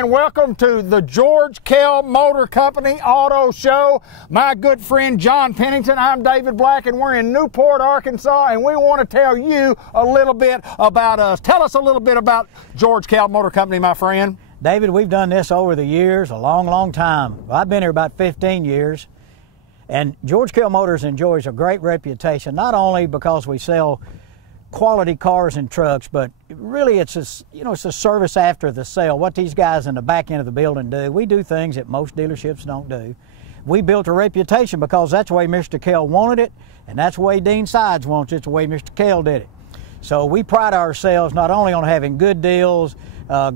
and welcome to the George Kell Motor Company Auto Show. My good friend John Pennington, I'm David Black, and we're in Newport, Arkansas, and we want to tell you a little bit about us. Tell us a little bit about George Kell Motor Company, my friend. David, we've done this over the years, a long time. I've been here about 15 years, and George Kell Motors enjoys a great reputation, not only because we sell quality cars and trucks, but really it's a service after the sale. What these guys in the back end of the building do, we do things that most dealerships don't do. We built a reputation because that's the way Mr. Kell wanted it, and that's the way Dean Sides wants it, it's the way Mr. Kell did it. So we pride ourselves not only on having good deals,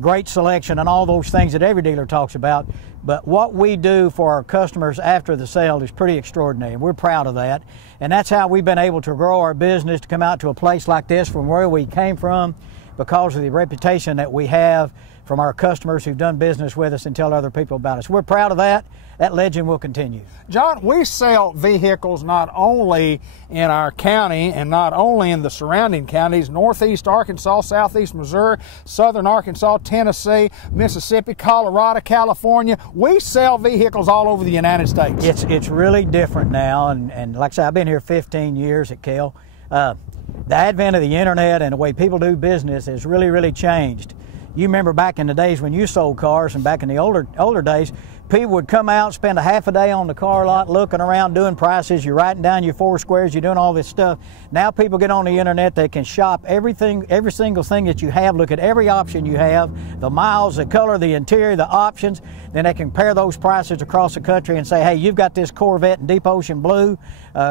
great selection, and all those things that every dealer talks about, but what we do for our customers after the sale is pretty extraordinary. We're proud of that, and that's how we've been able to grow our business to come out to a place like this from where we came from, because of the reputation that we have from our customers who've done business with us and tell other people about us. We're proud of that. That legend will continue. John, we sell vehicles not only in our county and not only in the surrounding counties, northeast Arkansas, southeast Missouri, southern Arkansas, Tennessee, Mississippi, Colorado, California. We sell vehicles all over the United States. It's really different now, and like I said, I've been here 15 years at Kell. The advent of the internet and the way people do business has really changed. You remember back in the days when you sold cars, and back in the older days, people would come out, spend a half a day on the car lot looking around, doing prices, you're writing down your four squares, you're doing all this stuff. Now people get on the internet, they can shop every single thing that you have, look at every option you have, the miles, the color, the interior, the options, then they can compare those prices across the country and say, hey, you've got this Corvette in deep ocean blue,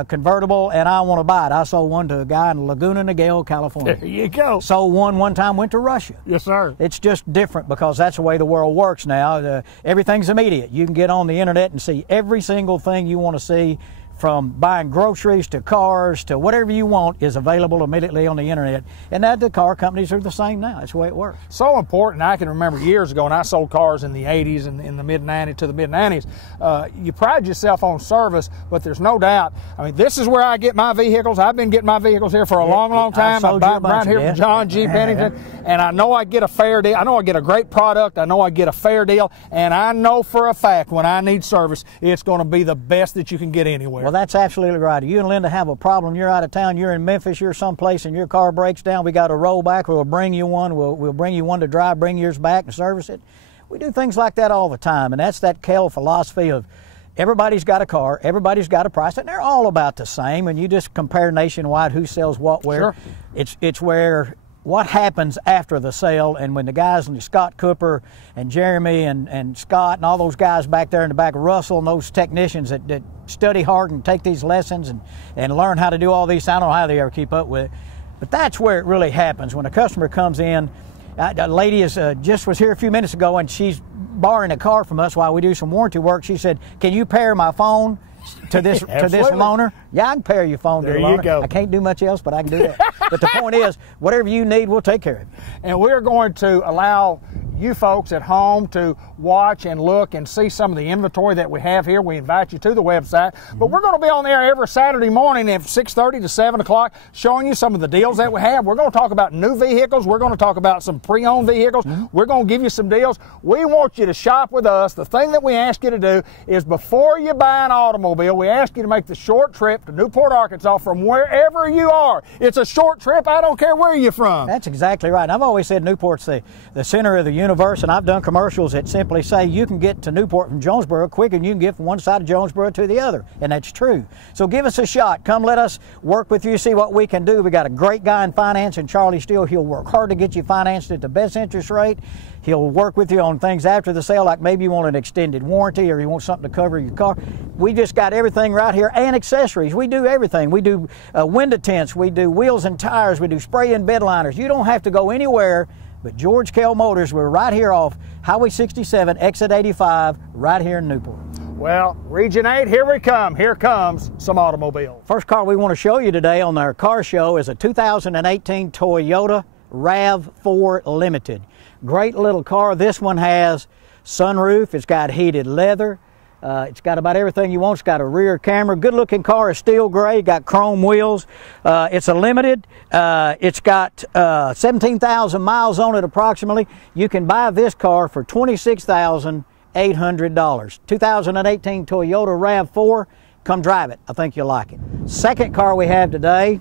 convertible, and I want to buy it. I sold one to a guy in Laguna Niguel, California. There you go. Sold one time, went to Russia. Yes, sir. It's just different because that's the way the world works now. Everything's immediate. You can get on the internet and see every single thing you want to see, from buying groceries to cars to whatever you want is available immediately on the internet. And that the car companies are the same now. That's the way it works. So important. I can remember years ago when I sold cars in the 80s and in the mid-90s to the mid-90s. You pride yourself on service, but there's no doubt. I mean, this is where I get my vehicles. I've been getting my vehicles here for a long time. I buy them right here from John G. Pennington, and I know I get a fair deal. I know I get a great product. I know I get a fair deal, and I know for a fact when I need service, it's going to be the best that you can get anywhere. Well, that's absolutely right. You and Linda have a problem, you're out of town, you're in Memphis, you're someplace, and your car breaks down, we got a rollback, we'll bring you one, we'll bring you one to drive, bring yours back and service it. We do things like that all the time, and that's that Kell philosophy of everybody's got a car, everybody's got a price, and they're all about the same, and you just compare nationwide who sells what where. Sure. It's where what happens after the sale, and when the guys, Scott Cooper and Jeremy and Scott and all those guys back there in the back, Russell and those technicians that study hard and take these lessons and learn how to do all these. I don't know how they ever keep up with it, but that's where it really happens. When a customer comes in, a lady just was here a few minutes ago, and she's borrowing a car from us while we do some warranty work. She said, can you pair my phone to this loaner? Yeah, I can pair your phone to the loaner. There you go. I can't do much else, but I can do that. But the point is, whatever you need, we'll take care of it. And we're going to allow you folks at home to watch and look and see some of the inventory that we have here. We invite you to the website. But we're going to be on there every Saturday morning at 6:30 to 7 o'clock showing you some of the deals that we have. We're going to talk about new vehicles. We're going to talk about some pre-owned vehicles. We're going to give you some deals. We want you to shop with us. The thing that we ask you to do is, before you buy an automobile, we ask you to make the short trip to Newport, Arkansas from wherever you are. It's a short trip. I don't care where you're from. That's exactly right. I've always said Newport's the center of the universe, and I've done commercials that simply say you can get to Newport from Jonesboro quicker than you can get from one side of Jonesboro to the other, and that's true. So give us a shot. Come let us work with you, see what we can do. We got a great guy in finance, and Charlie Steele. He'll work hard to get you financed at the best interest rate. He'll work with you on things after the sale, like maybe you want an extended warranty or you want something to cover your car. We just got everything right here, and accessories. We do everything. We do window tints, we do wheels and tires, we do spray and bed liners. You don't have to go anywhere but George Kell Motors. We're right here off Highway 67, exit 85, right here in Newport. Well, Region 8, here we come. Here comes some automobiles. First car we want to show you today on our car show is a 2018 Toyota RAV4 Limited. Great little car. This one has sunroof, it's got heated leather, It's got about everything you want. It's got a rear camera. Good looking car, is steel gray, got chrome wheels. It's a limited. It's got 17,000 miles on it approximately. You can buy this car for $26,800. 2018 Toyota RAV4. Come drive it. I think you'll like it. Second car we have today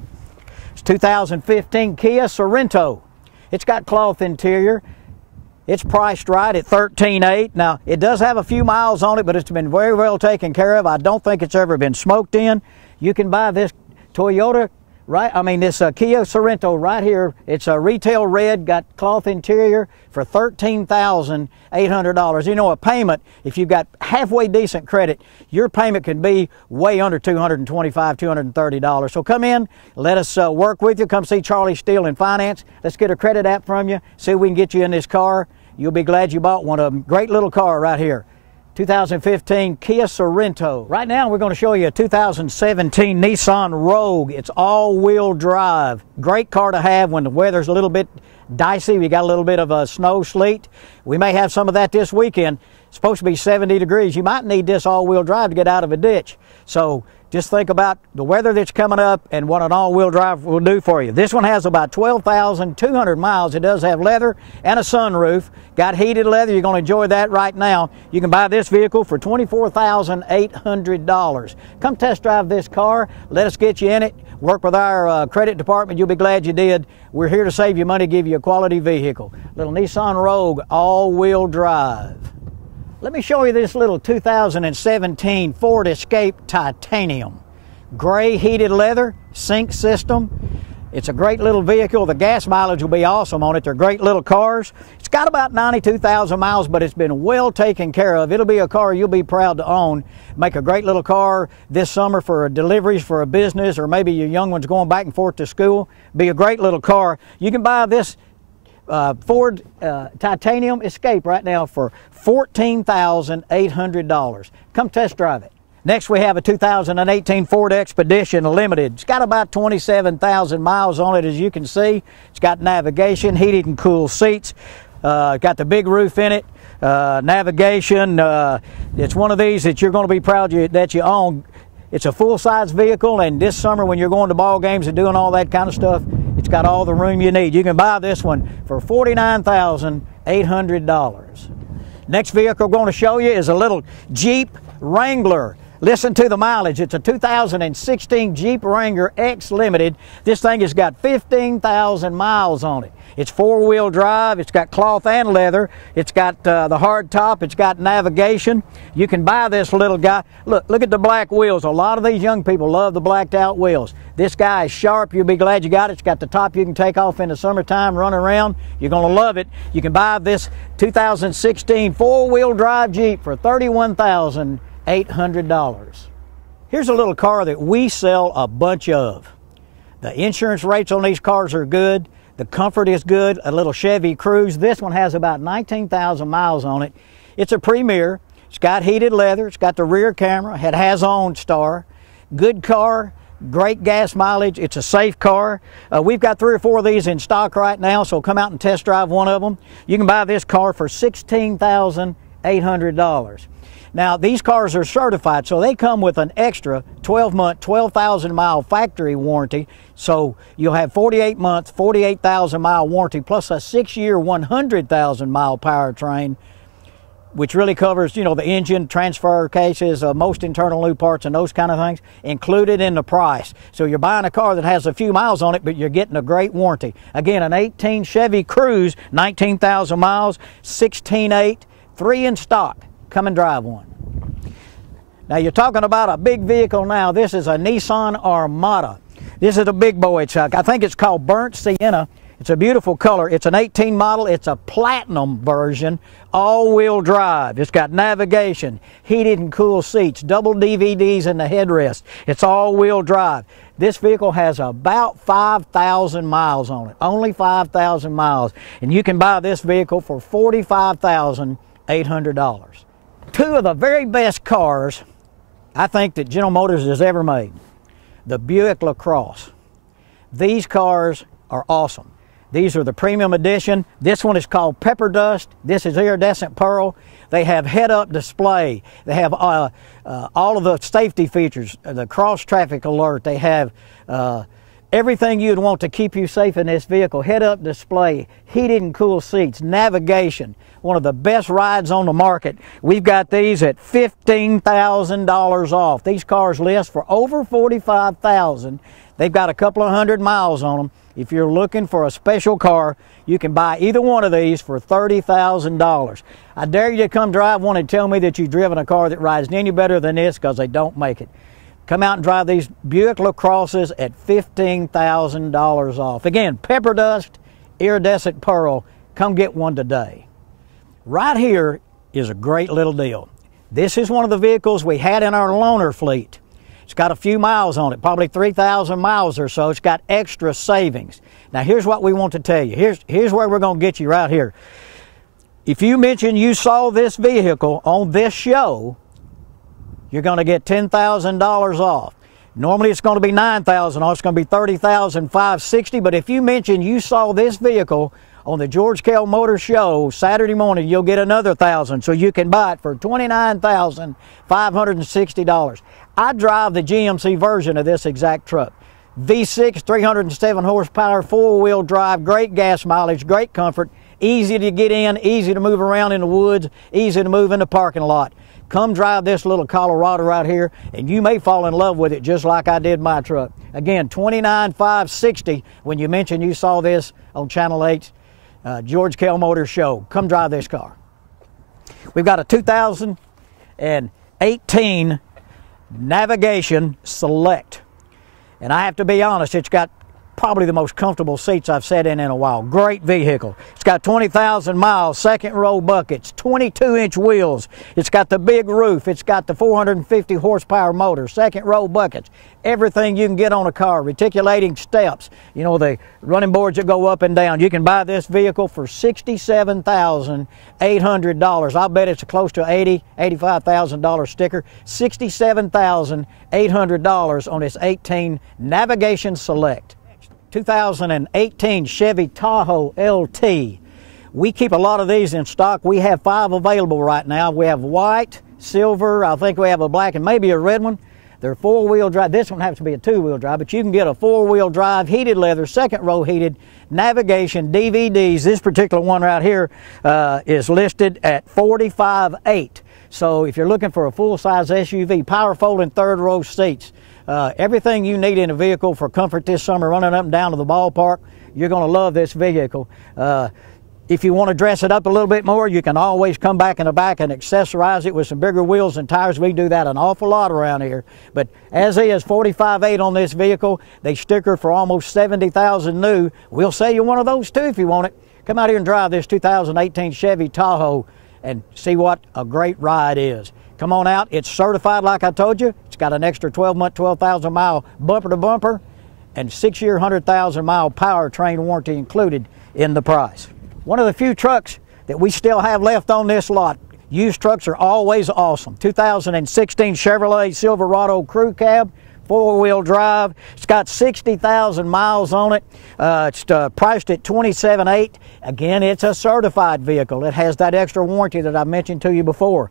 is 2015 Kia Sorento. It's got cloth interior. It's priced right at $13,800. Now, it does have a few miles on it, but it's been very well taken care of. I don't think it's ever been smoked in. You can buy this Toyota, this Kia Sorento right here. It's a retail red, got cloth interior for $13,800. You know, a payment, if you've got halfway decent credit, your payment can be way under $225, $230. So come in, let us work with you. Come see Charlie Steele in Finance. Let's get a credit app from you, see if we can get you in this car. You'll be glad you bought one of them. Great little car right here. 2015 Kia Sorento. Right now we're going to show you a 2017 Nissan Rogue. It's all-wheel drive. Great car to have when the weather's a little bit dicey. We got a little bit of snow, sleet. We may have some of that this weekend. It's supposed to be 70 degrees. You might need this all-wheel drive to get out of a ditch. So just think about the weather that's coming up and what an all-wheel drive will do for you. This one has about 12,200 miles. It does have leather and a sunroof. Got heated leather. You're going to enjoy that right now. You can buy this vehicle for $24,800. Come test drive this car. Let us get you in it. Work with our credit department. You'll be glad you did. We're here to save you money, give you a quality vehicle. Little Nissan Rogue all-wheel drive. Let me show you this little 2017 Ford Escape Titanium. Gray heated leather, sync system. It's a great little vehicle. The gas mileage will be awesome on it. They're great little cars. It's got about 92,000 miles, but it's been well taken care of. It'll be a car you'll be proud to own. Make a great little car this summer for deliveries for a business, or maybe your young ones going back and forth to school. Be a great little car. You can buy this Ford Titanium Escape right now for $14,800. Come test drive it. Next we have a 2018 Ford Expedition Limited. It's got about 27,000 miles on it, as you can see. It's got navigation, heated and cooled seats. Got the big roof in it. Navigation. It's one of these that you're going to be proud that you own. It's a full-size vehicle, and this summer when you're going to ball games and doing all that kind of stuff, it's got all the room you need. You can buy this one for $49,800. Next vehicle we're going to show you is a little Jeep Wrangler. Listen to the mileage. It's a 2016 Jeep Wrangler X Limited. This thing has got 15,000 miles on it. It's four-wheel drive. It's got cloth and leather. It's got the hard top. It's got navigation. You can buy this little guy. Look at the black wheels. A lot of these young people love the blacked out wheels. This guy is sharp. You'll be glad you got it. It's got the top you can take off in the summertime, run around. You're going to love it. You can buy this 2016 four-wheel drive Jeep for $31,800. Here's a little car that we sell a bunch of. The insurance rates on these cars are good. The comfort is good. A little Chevy Cruze. This one has about 19,000 miles on it. It's a Premier. It's got heated leather. It's got the rear camera. It has OnStar. Good car. Great gas mileage. It's a safe car. We've got 3 or 4 of these in stock right now, so come out and test drive one of them. You can buy this car for $16,800. Now, these cars are certified, so they come with an extra 12-month, 12,000-mile factory warranty. So you'll have 48 months, 48,000-mile warranty, plus a 6-year, 100,000-mile powertrain, which really covers, you know, the engine, transfer cases, most internal new parts and those kind of things, included in the price. So you're buying a car that has a few miles on it, but you're getting a great warranty. Again, an 18 Chevy Cruze, 19,000 miles, 16.8, 3 in stock. Come and drive one. Now you're talking about a big vehicle now. This is a Nissan Armada. This is a big boy truck. I think it's called Burnt Sienna. It's a beautiful color. It's an 18 model. It's a platinum version, all-wheel drive. It's got navigation, heated and cooled seats, double DVDs in the headrest. It's all-wheel drive. This vehicle has about 5,000 miles on it, only 5,000 miles. And you can buy this vehicle for $45,800. 2 of the very best cars I think that General Motors has ever made. The Buick LaCrosse. These cars are awesome. These are the premium edition. This one is called Pepper Dust. This is iridescent pearl. They have head-up display. They have all of the safety features, the cross-traffic alert. They have everything you'd want to keep you safe in this vehicle. Head-up display, heated and cool seats, navigation. One of the best rides on the market. We've got these at $15,000 off. These cars list for over $45,000. They've got a couple of hundred miles on them. If you're looking for a special car, you can buy either one of these for $30,000. I dare you to come drive one and tell me that you've driven a car that rides any better than this, because they don't make it. Come out and drive these Buick LaCrosses at $15,000 off. Again, Pepper Dust, iridescent pearl. Come get one today. Right here is a great little deal. This is one of the vehicles we had in our loaner fleet. It's got a few miles on it, probably 3,000 miles or so. It's got extra savings. Now here's what we want to tell you. Here's where we're going to get you right here. If you mention you saw this vehicle on this show, you're going to get $10,000 off. Normally it's going to be $9,000 off. It's going to be $30,560. But if you mention you saw this vehicle on the George Kell Motor Show Saturday morning, you'll get another $1,000, so you can buy it for $29,560. I drive the GMC version of this exact truck. V6, 307 horsepower, four-wheel drive, great gas mileage, great comfort, easy to get in, easy to move around in the woods, easy to move in the parking lot. Come drive this little Colorado right here, and you may fall in love with it just like I did my truck. Again, $29,560 when you mention you saw this on Channel 8's George Kell Motor Show. Come drive this car. We've got a 2018 Navigation Select. And I have to be honest, it's got probably the most comfortable seats I've sat in a while. Great vehicle. It's got 20,000 miles, second row buckets, 22-inch wheels. It's got the big roof. It's got the 450 horsepower motor, second row buckets. Everything you can get on a car, reticulating steps, you know, the running boards that go up and down. You can buy this vehicle for $67,800. I'll bet it's close to $85,000 sticker. $67,800 on this 18 Navigation Select. 2018 Chevy Tahoe LT. We keep a lot of these in stock. We have 5 available right now. We have white, silver, I think we have a black and maybe a red one. They're four-wheel drive. This one happens to be a two-wheel drive, but you can get a four-wheel drive, heated leather, second row heated, navigation, DVDs. This particular one right here is listed at $45,800. So if you're looking for a full-size SUV, power folding third row seats, everything you need in a vehicle for comfort this summer, running up and down to the ballpark, you're going to love this vehicle. If you want to dress it up a little bit more, you can always come back in the back and accessorize it with some bigger wheels and tires. We do that an awful lot around here. But as is, $45,800 on this vehicle. They sticker for almost $70,000 new. We'll sell you one of those too if you want it. Come out here and drive this 2018 Chevy Tahoe and see what a great ride is. Come on out. It's certified like I told you. It's got an extra 12-month, 12,000-mile bumper-to-bumper and 6-year, 100,000-mile powertrain warranty included in the price. One of the few trucks that we still have left on this lot. Used trucks are always awesome. 2016 Chevrolet Silverado Crew Cab, four-wheel drive. It's got 60,000 miles on it. It's priced at $27,800. Again, it's a certified vehicle. It has that extra warranty that I mentioned to you before.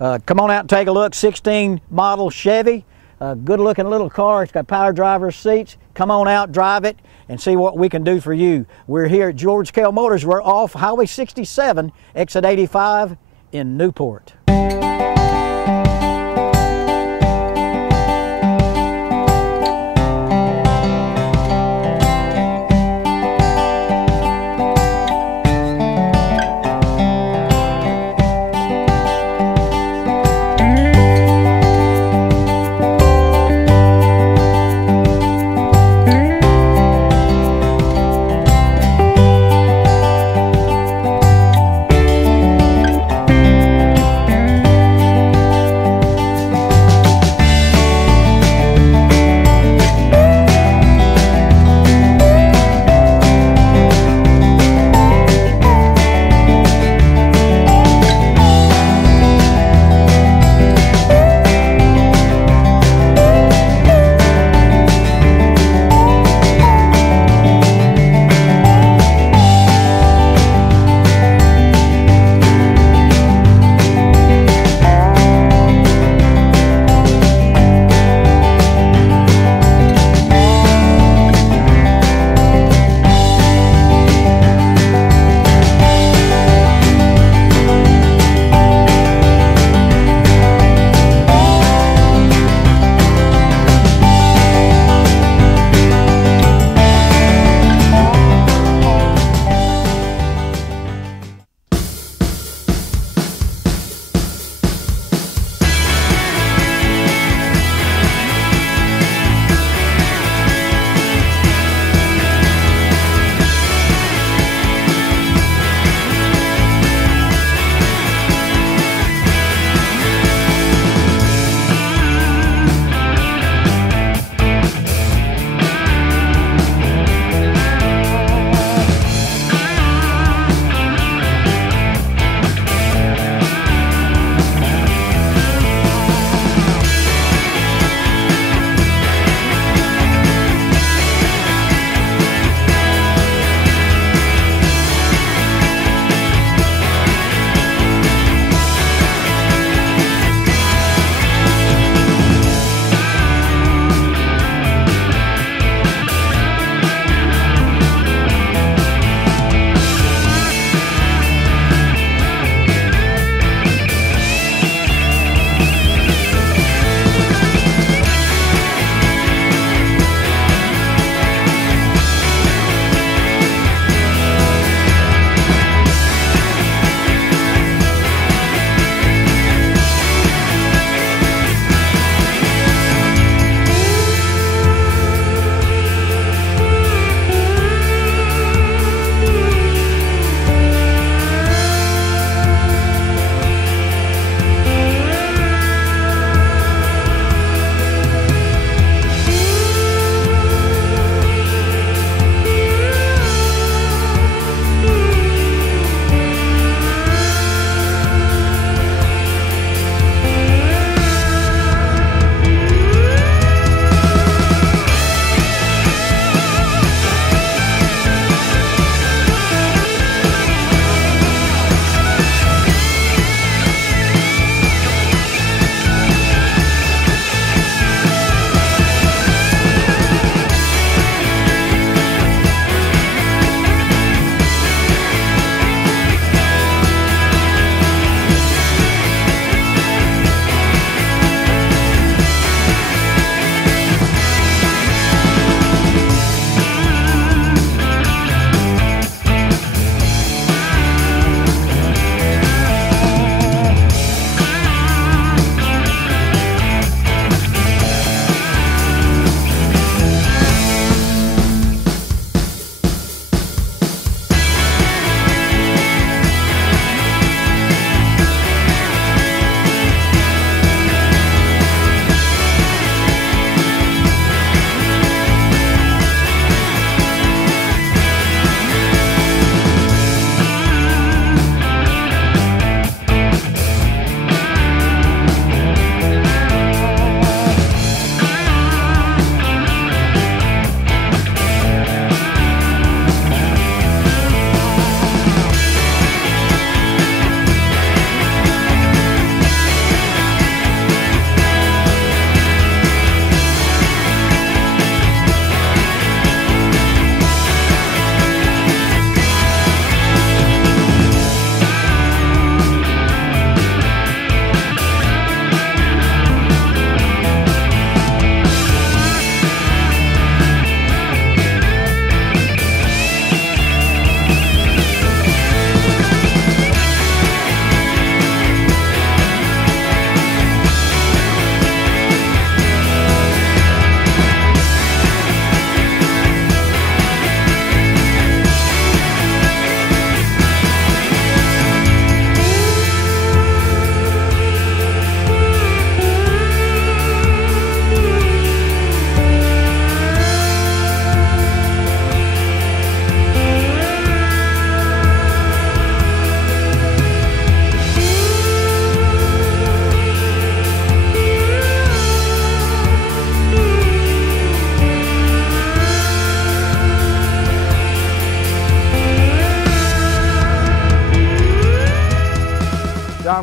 Come on out and take a look. 16 model Chevy. Good looking little car. It's got power driver's seats. Come on out, drive it, and see what we can do for you. We're here at George Kell Motors. We're off Highway 67, exit 85 in Newport.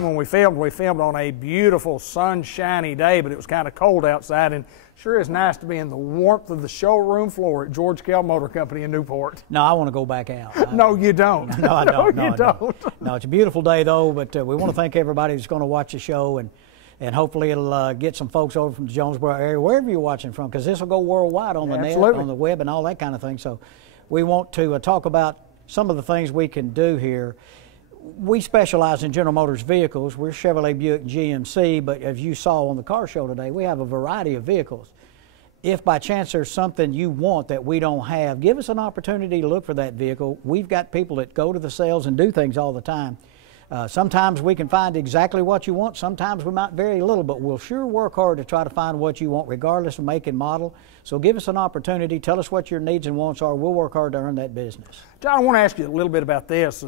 when we filmed on a beautiful sunshiny day, but it was kind of cold outside, and sure is nice to be in the warmth of the showroom floor at George Kell Motor Company in Newport. No, I want to go back out. No, you don't. No, I don't. No, you don't. No, it's a beautiful day, though, but we want to thank everybody who's going to watch the show, and hopefully it'll get some folks over from the Jonesboro area, wherever you're watching from, because this will go worldwide on the net, on the web, and all that kind of thing. So we want to talk about some of the things we can do here. We specialize in General Motors vehicles. We're Chevrolet, Buick, and GMC, but as you saw on the car show today, we have a variety of vehicles. If by chance there's something you want that we don't have, give us an opportunity to look for that vehicle. We've got people that go to the sales and do things all the time. Sometimes we can find exactly what you want. Sometimes we might vary a little, but we'll sure work hard to try to find what you want, regardless of make and model. So give us an opportunity. Tell us what your needs and wants are. We'll work hard to earn that business. John, I want to ask you a little bit about this.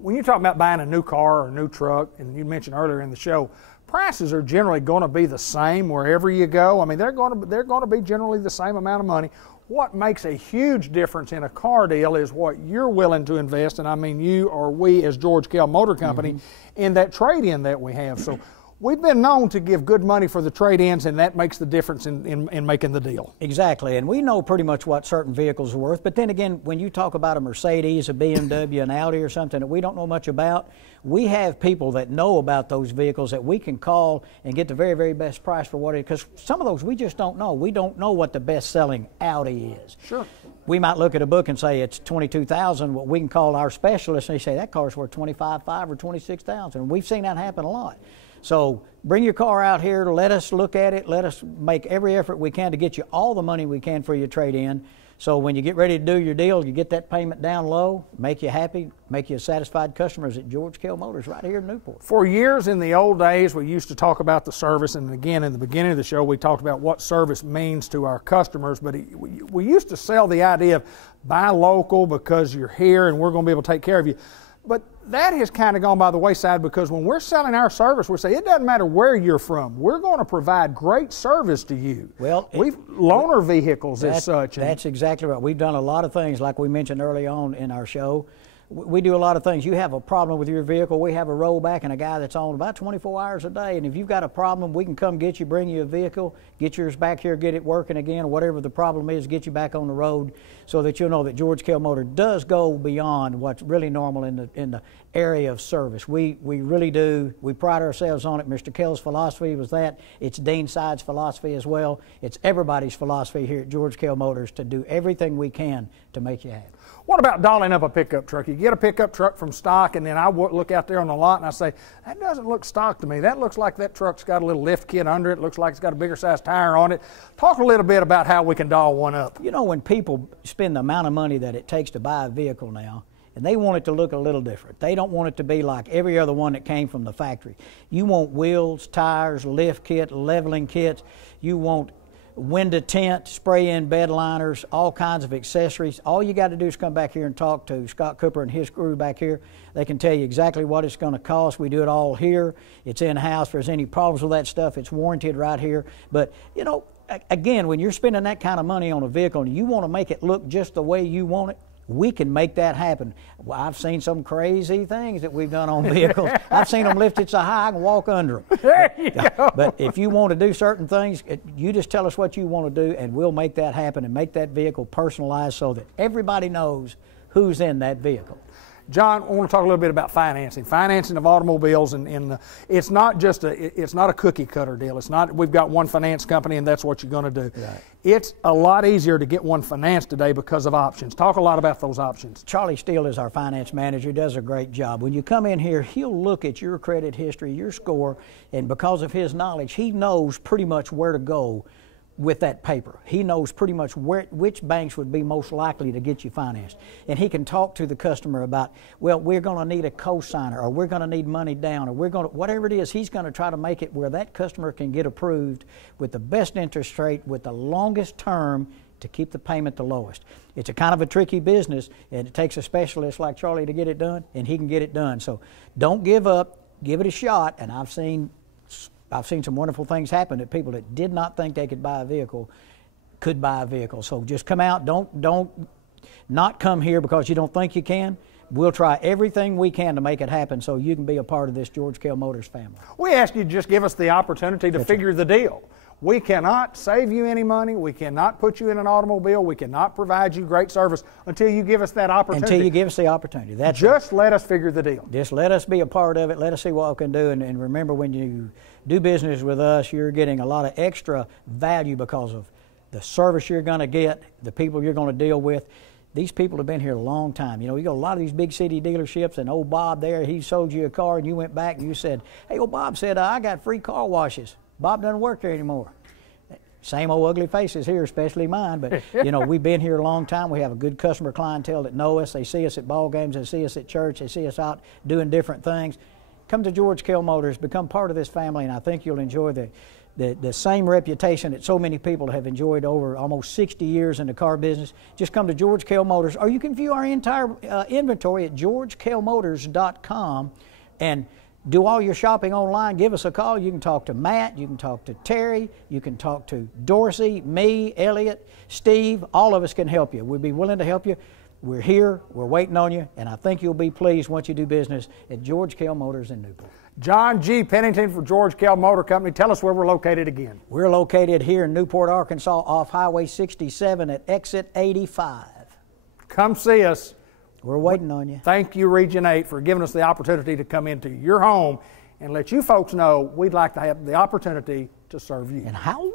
When you talk about buying a new car or a new truck, and you mentioned earlier in the show, prices are generally going to be the same wherever you go. I mean, they're going to be generally the same amount of money. What makes a huge difference in a car deal is what you're willing to invest, and I mean you or we as George Kell Motor Company, in that trade-in that we have. So we've been known to give good money for the trade-ins, and that makes the difference in making the deal. Exactly, and we know pretty much what certain vehicles are worth, but then again, when you talk about a Mercedes, a BMW, an Audi or something that we don't know much about, we have people that know about those vehicles that we can call and get the very, very best price for what it is, because some of those we just don't know. We don't know what the best-selling Audi is. Sure. We might look at a book and say it's $22,000. Well, we can call our specialist and they say that car's worth $25,500 or $26,000. And we've seen that happen a lot. So bring your car out here, let us look at it, let us make every effort we can to get you all the money we can for your trade-in. So when you get ready to do your deal, you get that payment down low, make you happy, make you satisfied customers at George Kell Motors right here in Newport. For years in the old days, we used to talk about the service, and again, in the beginning of the show, we talked about what service means to our customers, but we used to sell the idea of buy local because you're here and we're going to be able to take care of you. But that has kind of gone by the wayside, because when we're selling our service, we say it doesn't matter where you're from. We're going to provide great service to you. Well, we've loaner vehicles as such. That's exactly right. We've done a lot of things like we mentioned early on in our show. We do a lot of things. You have a problem with your vehicle, we have a rollback and a guy that's on about 24 hours a day. And if you've got a problem, we can come get you, bring you a vehicle, get yours back here, get it working again, whatever the problem is, get you back on the road, so that you'll know that George Kell Motor does go beyond what's really normal in the area of service. We really do. We pride ourselves on it. Mr. Kell's philosophy was that. It's Dean Side's philosophy as well. It's everybody's philosophy here at George Kell Motors to do everything we can to make you happy. What about dolling up a pickup truck? You get a pickup truck from stock, and then I look out there on the lot and I say, that doesn't look stock to me. That looks like that truck's got a little lift kit under it. Looks like it's got a bigger size tire on it. Talk a little bit about how we can doll one up. You know, when people spend the amount of money that it takes to buy a vehicle now, and they want it to look a little different. They don't want it to be like every other one that came from the factory. You want wheels, tires, lift kit, leveling kits. You want window tint, spray-in bed liners, all kinds of accessories. All you got to do is come back here and talk to Scott Cooper and his crew back here. They can tell you exactly what it's going to cost. We do it all here. It's in-house. If there's any problems with that stuff, it's warranted right here. But, you know, again, when you're spending that kind of money on a vehicle and you want to make it look just the way you want it, we can make that happen. Well, I've seen some crazy things that we've done on vehicles. I've seen them lift it so high I can walk under them. There you go. But if you want to do certain things, you just tell us what you want to do, and we'll make that happen and make that vehicle personalized so that everybody knows who's in that vehicle. John, I want to talk a little bit about financing of automobiles, and it's not just it's not a cookie cutter deal. It's not we've got one finance company and that's what you're going to do. Right. It's a lot easier to get one financed today because of options. Talk a lot about those options. Charlie Steele is our finance manager. He does a great job. When you come in here, he'll look at your credit history, your score, and because of his knowledge, he knows pretty much where to go with that paper. He knows pretty much which banks would be most likely to get you financed. And he can talk to the customer about, well, we're going to need a co-signer, or we're going to need money down, or we're going to, whatever it is, he's going to try to make it where that customer can get approved with the best interest rate, with the longest term, to keep the payment the lowest. It's a kind of a tricky business, and it takes a specialist like Charlie to get it done, and he can get it done. So don't give up, give it a shot, and I've seen some wonderful things happen that people that did not think they could buy a vehicle could buy a vehicle. So just come out. Don't not come here because you don't think you can. we'll try everything we can to make it happen so you can be a part of this George Kell Motors family. We ask you to just give us the opportunity to figure the deal. We cannot save you any money. We cannot put you in an automobile. We cannot provide you great service until you give us that opportunity. Until you give us the opportunity. That's just let us figure the deal. Just let us be a part of it. Let us see what we can do. And remember, when you do business with us, you're getting a lot of extra value because of the service you're going to get, the people you're going to deal with. These people have been here a long time. You know, you got a lot of these big city dealerships, and old Bob there, he sold you a car, and you went back and you said, hey, old Bob said, I got free car washes. Bob doesn't work there anymore. Same old ugly faces here, especially mine, but, you know, we've been here a long time. We have a good customer clientele that know us. They see us at ball games. They see us at church. They see us out doing different things. Come to George Kell Motors, become part of this family, and I think you'll enjoy the same reputation that so many people have enjoyed over almost 60 years in the car business. Just come to George Kell Motors, or you can view our entire inventory at georgekellmotors.com and do all your shopping online. Give us a call. You can talk to Matt, you can talk to Terry, you can talk to Dorsey, me, Elliot, Steve. All of us can help you. We'd be willing to help you. We're here, we're waiting on you, and I think you'll be pleased once you do business at George Kell Motors in Newport. John G. Pennington for George Kell Motor Company. Tell us where we're located again. We're located here in Newport, Arkansas, off Highway 67 at exit 85. Come see us. We're waiting on you. Thank you, Region 8, for giving us the opportunity to come into your home and let you folks know we'd like to have the opportunity to serve you. And how